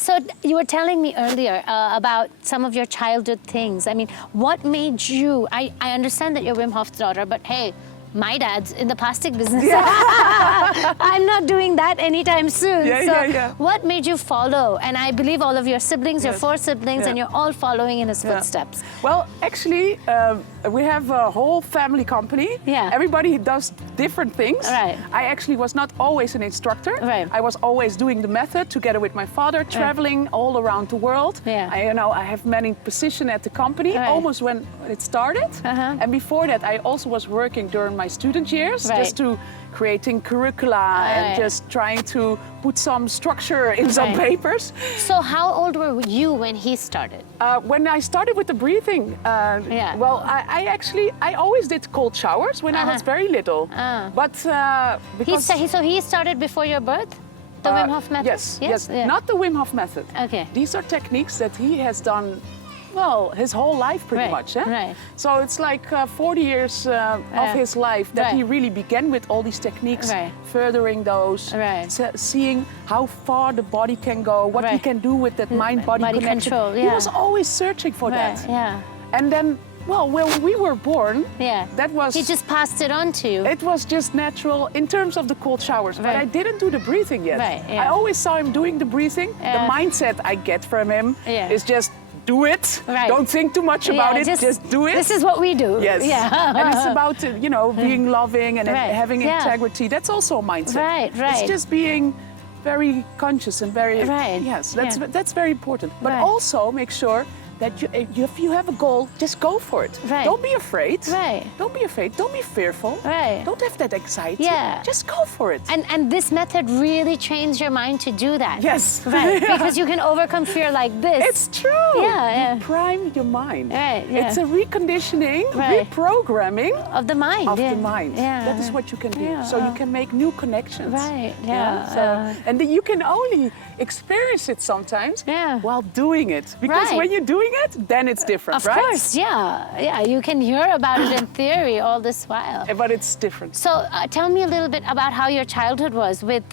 So you were telling me earlier about some of your childhood things. I mean, what made you, I understand that you're Wim Hof's daughter, but hey, my dad's in the plastic business. Yeah. I'm not doing that anytime soon. Yeah, what made you follow? And I believe all of your siblings, your 4 siblings, Yeah. and you're all following in his footsteps. Well, actually, we have a whole family company. Yeah. Everybody does different things. Right. I actually was not always an instructor. Right. I was always doing the method together with my father, traveling all around the world. Yeah. I have many positions at the company, Right. almost when it started. And before that, I also was working during my student years, Right. just to creating curricula and just trying to put some structure in some Right. papers. So how old were you when he started? When I started with the breathing, Yeah. well, I always did cold showers when I was very little. But because He started before your birth? The Wim Hof method? yes, Yeah. not the Wim Hof method. Okay. These are techniques that he has done, well, his whole life pretty Right, much. Eh? right. So it's like 40 years of his life that he Right. really began with all these techniques, Right. furthering those, Right. seeing how far the body can go, what he Right. can do with that mind-body Body connection. control, He yeah. was always searching for Right, that. yeah. And then, well, when we were born, Yeah. that was... He just passed it on to you. It was just natural in terms of the cold showers, but Right. I didn't do the breathing yet. Right, yeah. I always saw him doing the breathing. Yeah. The mindset I get from him Yeah. is just do it. Right. Don't think too much about it. Just do it. This is what we do. Yes. Yeah. And it's about being loving and Right. having Yeah. integrity. That's also a mindset. Right, right. It's just being very conscious and very Right. yes. Yeah. That's very important. But Right. also make sure that if you have a goal, just go for it. Right. Don't be afraid. Right. Don't be afraid. Don't be fearful. Right. Don't have that anxiety. Yeah. Just go for it. And this method really trains your mind to do that. Yes. Right. Yeah. Because you can overcome fear like this. It's true. Yeah. You prime your mind. Right, yeah. It's a reconditioning, Right. reprogramming of the mind. of yeah. the mind. Yeah. That is what you can do. Yeah. So you can make new connections. Right, yeah. So, and then you can only experience it sometimes Yeah. while doing it. Because Right. when you're doing it, then it's different, Of right? course, yeah. Yeah, you can hear about it in theory all this while. But it's different. So tell me a little bit about how your childhood was with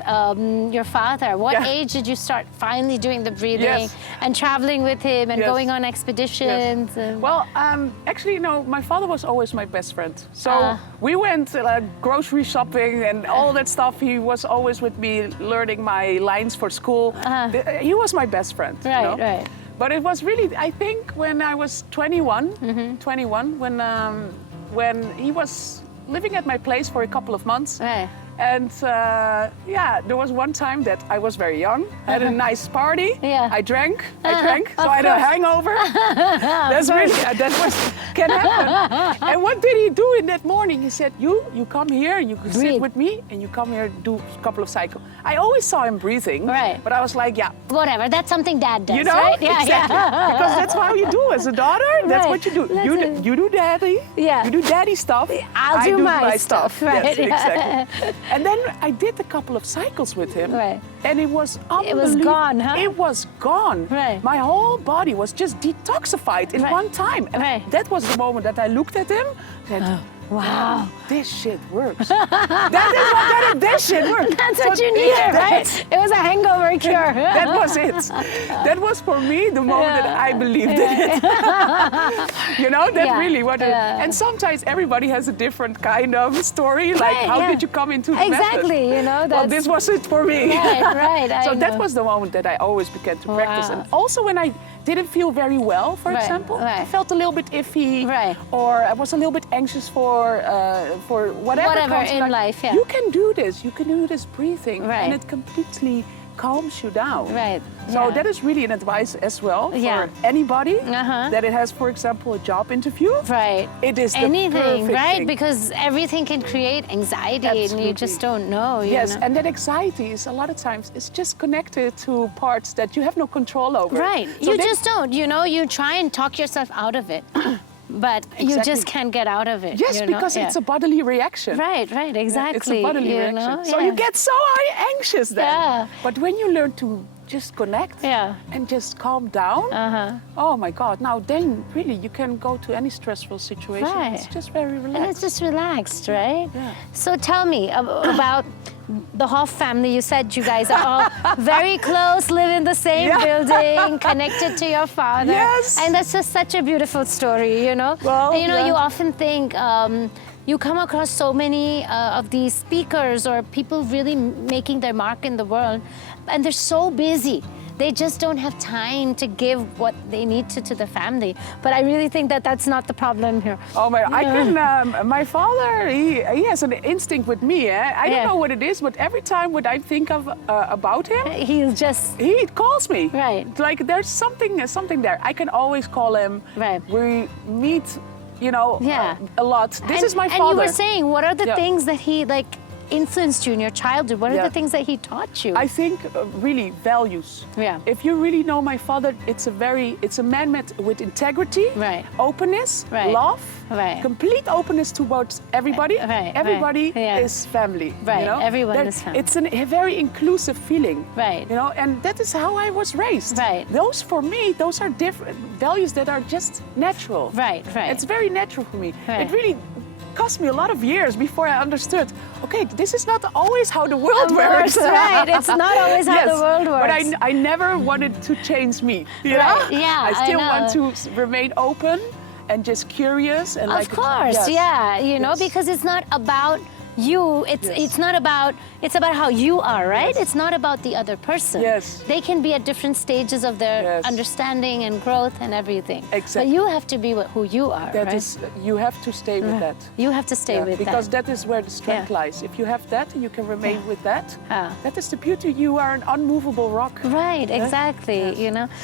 your father. What Yeah. age did you start finally doing the breathing Yes. and traveling with him and Yes. going on expeditions? And... Well, actually, my father was always my best friend. So we went grocery shopping and all that stuff. He was always with me learning my lines for school. He was my best friend. Right, right. But it was really, I think, when I was 21, when he was living at my place for a couple of months. Right. And there was one time that I was very young, had a nice party. Yeah. I drank, so I had a hangover. That's really, can happen. And what did he do in that morning? He said, you come here, you can sit Breathe. with me, and you come here and do a couple of cycles. I always saw him breathing, Right. but I was like, yeah, Whatever, that's something Dad does, you know, right? Yeah, exactly. yeah. Because that's how you do as a daughter. That's Right. what you do. That's it. You do daddy. Yeah. You do daddy stuff. I'll I do do my stuff. stuff, right, Yes, yeah. exactly. And then I did a couple of cycles with him. Right. And it was unbelievable. It was gone, huh? It was gone. Right. My whole body was just detoxified in Right. one time. And Right. that was the moment that I looked at him and said, Wow. this shit works. This shit works. That's So what you needed, yeah, right? It was a hangover cure. That was it. That was for me the moment that I believed in it. Yeah, Really what it, yeah. and sometimes everybody has a different kind of story, like Right, how yeah. did you come into the method? Exactly, Well, that's... this was it for me. Right, I So that know. was the moment that I always began to practice. Wow. And also when I didn't feel very well, for Right, example, I right. felt a little bit iffy, Right. or I was a little bit anxious for whatever comes in life, yeah. You can do this. You can do this breathing, Right. and it completely calms you down. Right, So yeah. that is really an advice as well Yeah. for anybody Uh-huh. that it has, for example, a job interview. Right. It is the Anything, perfect right? thing. Because everything can create anxiety and you Absolutely. just don't know. You Yes, know? and that anxiety is a lot of times it's just connected to parts that you have no control over. Right. So You that- just don't, you try and talk yourself out of it, but you Exactly. just can't get out of it. Yes, you know? because Yeah. it's a bodily reaction. Right, It's exactly. a bodily you reaction. know? So Yeah. you get so anxious then. Yeah. But when you learn to just connect Yeah. and just calm down. Oh my God! Now then, really, you can go to any stressful situation. Right. It's just very relaxed. And it's just relaxed, right? Yeah. So tell me about the Hoff family. You said you guys are all very close, live in the same Yeah. building, connected to your father. Yes. And that's just such a beautiful story, you know? Well, And, you know, yeah. you often think you come across so many of these speakers or people really making their mark in the world, and they're so busy. They just don't have time to give what they need to the family. But I really think that that's not the problem here. Oh my! I can. My father, he has an instinct with me. I don't Yeah. know what it is, but every time when I think of about him, He's just, he calls me. Right. Like there's something there. I can always call him. Right. We meet, you know, Yeah. a lot. This is my father. And you were saying, what are the Yeah. things that he influenced you in your childhood? What are Yeah. the things that he taught you? I think really values. Yeah. If you really know my father, it's a man with integrity, Right. openness, Right. love, Right. complete openness towards everybody. Right, Everybody right, yeah. is family. Right, You know? everyone is family. It's a very inclusive feeling. Right. You know, and that is how I was raised. Right. Those for me, those are different values that are just natural. Right, right. It's very natural for me. Right. It really cost me a lot of years before I understood, okay, this is not always how the world works. Right, it's not always how Yes, the world works. But I never wanted to change me. You Right, know? yeah, I still I want know. to remain open and just curious and Of like course, yes. yeah, you know, Yes. because it's not about you. It's Yes. it's not about, it's about how you are, right? Yes. It's not about the other person. Yes. They can be at different stages of their Yes. understanding and growth and everything. Exactly. But you have to be who you are, That right? is, you have to stay with that. You have to stay Yeah, with because that. that is where the strength Yeah. lies. If you have that, you can remain with that. Ah. That is the beauty. You are an unmovable rock. Right, exactly, Yes. you know.